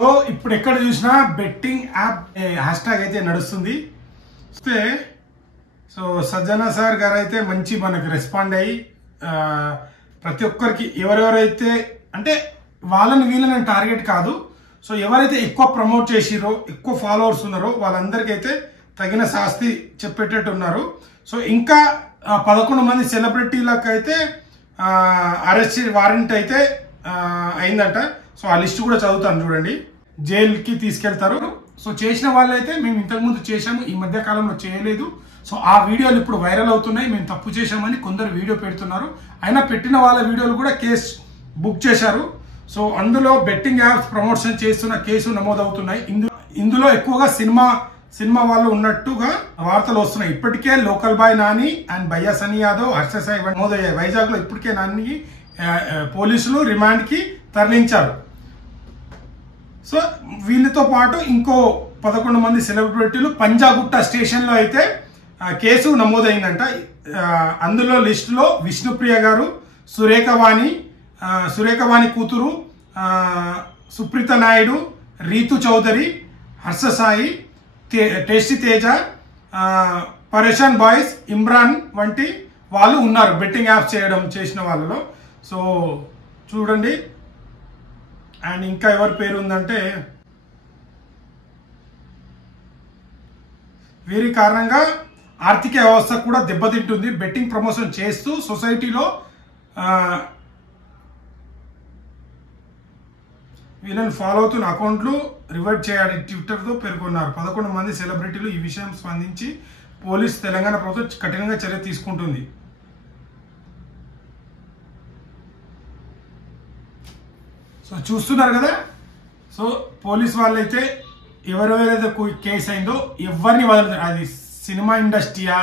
So ఇప్పుడు ఎక్కడ చూసినా బెట్టింగ్ యాప్ హ్యాష్ ట్యాగ్ అయితే నడుస్తుంది. సో సజ్జన సార్ గారు అయితే మంచి మనకు రెస్పాండ్ అయ్యి ప్రతి ఒక్కరికి ఎవరెవరైతే అంటే వాళ్ళని వీళ్ళని టార్గెట్ కాదు, సో ఎవరైతే ఎక్కువ ప్రమోట్ చేసిరో ఎక్కువ ఫాలోవర్స్ ఉన్నారో వాళ్ళందరికీ అయితే తగిన శాస్తి చెప్పేటట్టు ఉన్నారు. సో ఇంకా 11 మంది సెలబ్రిటీలకు అయితే అరెస్ట్ వారెంట్ అయితే అయిందట. సో ఆ లిస్ట్ కూడా చదువుతాను చూడండి. జైలుకి తీసుకెళ్తారు. సో చేసిన వాళ్ళైతే మేము ఇంతకుముందు చేశాము, ఈ మధ్య కాలంలో చేయలేదు. సో ఆ వీడియోలు ఇప్పుడు వైరల్ అవుతున్నాయి. మేము తప్పు చేశామని కొందరు వీడియో పెడుతున్నారు. అయినా పెట్టిన వాళ్ళ వీడియోలు కూడా కేసు బుక్ చేశారు. సో అందులో బెట్టింగ్ యాప్స్ ప్రమోషన్ చేస్తున్న కేసు నమోదవుతున్నాయి. ఇందులో ఎక్కువగా సినిమా వాళ్ళు ఉన్నట్టుగా వార్తలు వస్తున్నాయి. ఇప్పటికే లోకల్ బాయ్ నాని అండ్ భయ్యా సనీ యాదవ్ హర్ష సాయి నమోదయ్యాయి. వైజాగ్ లో ఇప్పటికే నాని పోలీసులు రిమాండ్ కి తరలించారు. సో వీళ్ళతో పాటు ఇంకో 11 మంది సెలబ్రిటీలు పంజాగుట్ట స్టేషన్ లో అయితే కేసు నమోదైందంట. అందులో లిస్టులో విష్ణుప్రియ గారు, సురేఖవాణి కూతురు సుప్రీత నాయుడు, రీతు చౌదరి, హర్ష సాయి, టేస్టీ తేజ, పరేషాన్ బాయ్స్, ఇమ్రాన్ వంటి వాళ్ళు ఉన్నారు బెట్టింగ్ యాప్స్ చేసిన వాళ్ళలో. సో చూడండి. అండ్ ఇంకా ఎవరి పేరు ఉందంటే వీరి కారణంగా ఆర్థిక వ్యవస్థ కూడా దెబ్బతింటుంది. బెట్టింగ్ ప్రమోషన్ చేస్తూ సొసైటీలో వీళ్ళని ఫాలో అవుతున్న అకౌంట్లు రివర్ట్ చేయాలి ట్విట్టర్తో పేర్కొన్నారు. 11 మంది సెలబ్రిటీలు ఈ విషయం స్పందించి పోలీసు తెలంగాణ ప్రభుత్వం కఠినంగా చర్య తీసుకుంటుంది. సో చూస్తున్నారు కదా. సో పోలీస్ వాళ్ళైతే ఎవరెవరైతే కేసు అయిందో ఎవరిని వదలదు. అది సినిమా ఇండస్ట్రీయా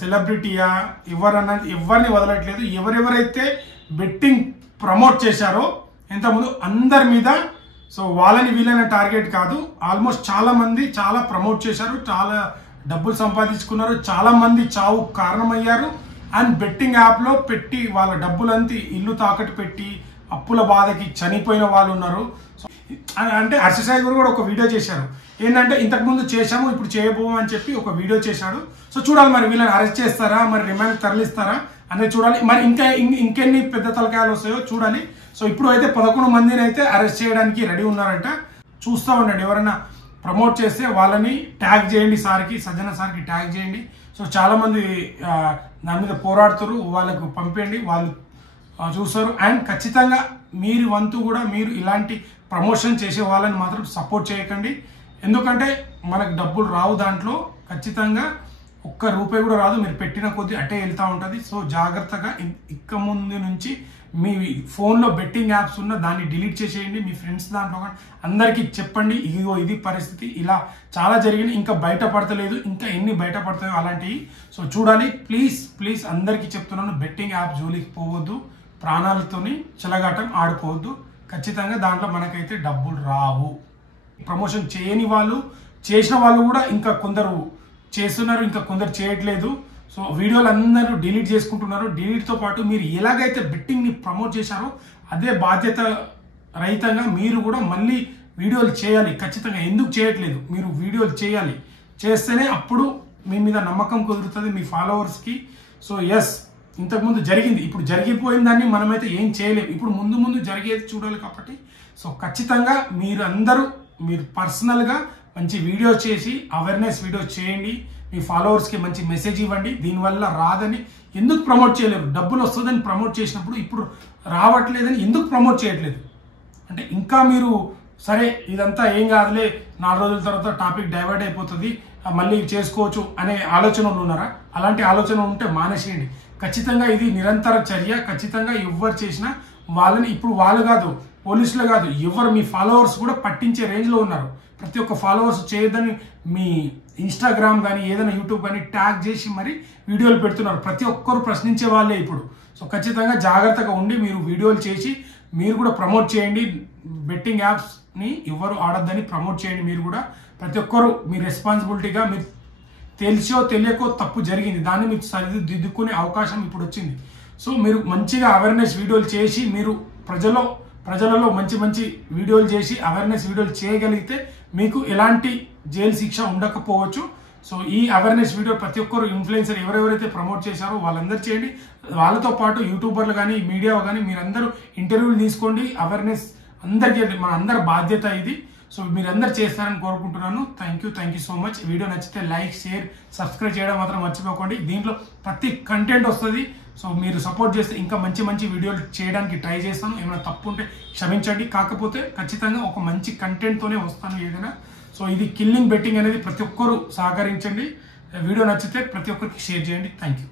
సెలబ్రిటీయా ఎవరిని వదలట్లేదు. ఎవరెవరైతే బెట్టింగ్ ప్రమోట్ చేశారో ఇంతకుముందు అందరి మీద, సో వాళ్ళని వీళ్ళని టార్గెట్ కాదు, ఆల్మోస్ట్ చాలా మంది చాలా ప్రమోట్ చేశారు, చాలా డబ్బులు సంపాదించుకున్నారు, చాలా మంది చావు కారణమయ్యారు. అండ్ బెట్టింగ్ యాప్లో పెట్టి వాళ్ళ డబ్బులంతా ఇల్లు తాకట్టు పెట్టి అప్పుల బాధకి చనిపోయిన వాళ్ళు ఉన్నారు. అంటే హర్ష సాయి గారు కూడా ఒక వీడియో చేశారు. ఏంటంటే ఇంతకుముందు చేశాము ఇప్పుడు చేయబోము అని చెప్పి ఒక వీడియో చేశాడు. సో చూడాలి మరి వీళ్ళని అరెస్ట్ చేస్తారా, మరి రిమాండ్ తరలిస్తారా అనేది చూడాలి. మరి ఇంకెన్ని పెద్ద తలకాయలు వస్తాయో చూడాలి. సో ఇప్పుడు అయితే 11 మందిని అయితే అరెస్ట్ చేయడానికి రెడీ ఉన్నారంట. చూస్తూ ఉండండి. ఎవరైనా ప్రమోట్ చేస్తే వాళ్ళని ట్యాగ్ చేయండి, సజ్జన సార్కి ట్యాగ్ చేయండి. సో చాలా మంది దాని మీద పోరాడుతారు, వాళ్ళకు పంపండి, వాళ్ళు చూస్తారు. అండ్ ఖచ్చితంగా మీరు వంతు కూడా మీరు ఇలాంటి ప్రమోషన్ చేసే వాళ్ళని మాత్రం సపోర్ట్ చేయకండి. ఎందుకంటే మనకు డబ్బులు రావు దాంట్లో, ఖచ్చితంగా ఒక్క రూపాయి కూడా రాదు. మీరు పెట్టిన కొద్దీ అటే వెళ్తూ ఉంటుంది. సో జాగ్రత్తగా ఇక ముందు నుంచి మీ ఫోన్లో బెట్టింగ్ యాప్స్ ఉన్న దాన్ని డిలీట్ చేసేయండి. మీ ఫ్రెండ్స్ దాంట్లో అందరికీ చెప్పండి, ఇదిగో ఇది పరిస్థితి, ఇలా చాలా జరిగింది, ఇంకా బయటపడతలేదు, ఇంకా ఎన్ని బయటపడతాయో అలాంటివి. సో చూడాలి. ప్లీజ్ అందరికీ చెప్తున్నాను, బెట్టింగ్ యాప్ జోలికి పోవద్దు, ప్రాణాలతోని చెలగాటం ఆడుకోవద్దు. ఖచ్చితంగా దాంట్లో మనకైతే డబ్బులు రావు. ప్రమోషన్ చేయని వాళ్ళు, చేసిన వాళ్ళు కూడా ఇంకా కొందరు చేస్తున్నారు, ఇంకా కొందరు చేయట్లేదు. సో వీడియోలు అందరూ డిలీట్ చేసుకుంటున్నారు. డిలీట్తో పాటు మీరు ఎలాగైతే బెట్టింగ్ని ప్రమోట్ చేశారో అదే బాధ్యత రహితంగా మీరు కూడా మళ్ళీ వీడియోలు చేయాలి. ఖచ్చితంగా ఎందుకు చేయట్లేదు, మీరు వీడియోలు చేయాలి. చేస్తేనే అప్పుడు మీ మీద నమ్మకం కుదురుతుంది మీ ఫాలోవర్స్కి. సో ఎస్, ఇంతకుముందు జరిగింది, ఇప్పుడు జరిగిపోయిన దాన్ని మనమైతే ఏం చేయలేము. ఇప్పుడు ముందు జరిగేది చూడాలి. కాబట్టి సో ఖచ్చితంగా మీరు పర్సనల్గా మంచి వీడియో చేసి అవేర్నెస్ వీడియో చేయండి. మీ ఫాలోవర్స్కి మంచి మెసేజ్ ఇవ్వండి. దీనివల్ల రాదని ఎందుకు ప్రమోట్ చేయలేరు, డబ్బులు వస్తుందని ప్రమోట్ చేసినప్పుడు ఇప్పుడు రావట్లేదని ఎందుకు ప్రమోట్ చేయట్లేదు అంటే, ఇంకా మీరు సరే ఇదంతా ఏం కాదులే, 4 రోజుల తర్వాత టాపిక్ డైవర్ట్ అయిపోతుంది, మళ్ళీ చేసుకోవచ్చు అనే ఆలోచనలు ఉన్నారా? అలాంటి ఆలోచన ఉంటే మానేసేయండి. ఖచ్చితంగా ఇది నిరంతర చర్య. ఖచ్చితంగా ఎవరు చేసినా వాళ్ళని, ఇప్పుడు వాళ్ళు కాదు, పోలీసులు కాదు, ఎవరు మీ ఫాలోవర్స్ కూడా పట్టించే రేంజ్లో ఉన్నారు. ప్రతి ఒక్క ఫాలోవర్స్ చేయదని మీ ఇన్స్టాగ్రామ్ కానీ ఏదైనా యూట్యూబ్ కానీ ట్యాగ్ చేసి మరి వీడియోలు పెడుతున్నారు. ప్రతి ఒక్కరు ప్రశ్నించే వాళ్ళే ఇప్పుడు. సో ఖచ్చితంగా జాగ్రత్తగా ఉండి మీరు వీడియోలు చేసి మీరు కూడా ప్రమోట్ చేయండి. బెట్టింగ్ యాప్స్ని ఎవరు ఆడొద్దని ప్రమోట్ చేయండి. మీరు కూడా ప్రతి ఒక్కరు మీ రెస్పాన్సిబిలిటీగా, మీరు తెలిసో తెలియకో తప్పు జరిగింది, దాన్ని మీకు సరిదిద్దుకునే అవకాశం ఇప్పుడు వచ్చింది. సో మీరు మంచిగా అవేర్నెస్ వీడియోలు చేసి మీరు ప్రజల్లో ప్రజలలో మంచి మంచి వీడియోలు చేసి అవేర్నెస్ వీడియోలు చేయగలిగితే మీకు ఎలాంటి జైలు శిక్ష ఉండకపోవచ్చు. సో ఈ అవేర్నెస్ వీడియో ప్రతి ఒక్కరు ఇన్ఫ్లుయెన్సర్ ఎవరెవరైతే ప్రమోట్ చేశారో వాళ్ళందరూ చేయండి. వాళ్ళతో పాటు యూట్యూబర్లు కానీ మీడియా కానీ మీరందరూ ఇంటర్వ్యూలు తీసుకోండి. అవేర్నెస్ అందరికీ మన అందరి బాధ్యత ఇది. సో మీరందరూ చేస్తారని కోరుకుంటున్నాను. Thank you so much. Video నచ్చితే లైక్, షేర్, సబ్స్క్రైబ్ చేయడం మాత్రం మర్చిపోకండి. దీంట్లో ప్రతి కంటెంట్ వస్తుంది. సో మీరు సపోర్ట్ చేస్తే ఇంకా మంచి మంచి వీడియోలు చేయడానికి ట్రై చేస్తాను. ఏమైనా తప్పు ఉంటే క్షమించండి. కాకపోతే ఖచ్చితంగా ఒక మంచి కంటెంట్తోనే వస్తాను ఏదైనా. సో ఇది కిల్లింగ్ బెట్టింగ్ అనేది ప్రతి ఒక్కరు సహకరించండి. వీడియో నచ్చితే ప్రతి ఒక్కరికి షేర్ చేయండి. Thank you.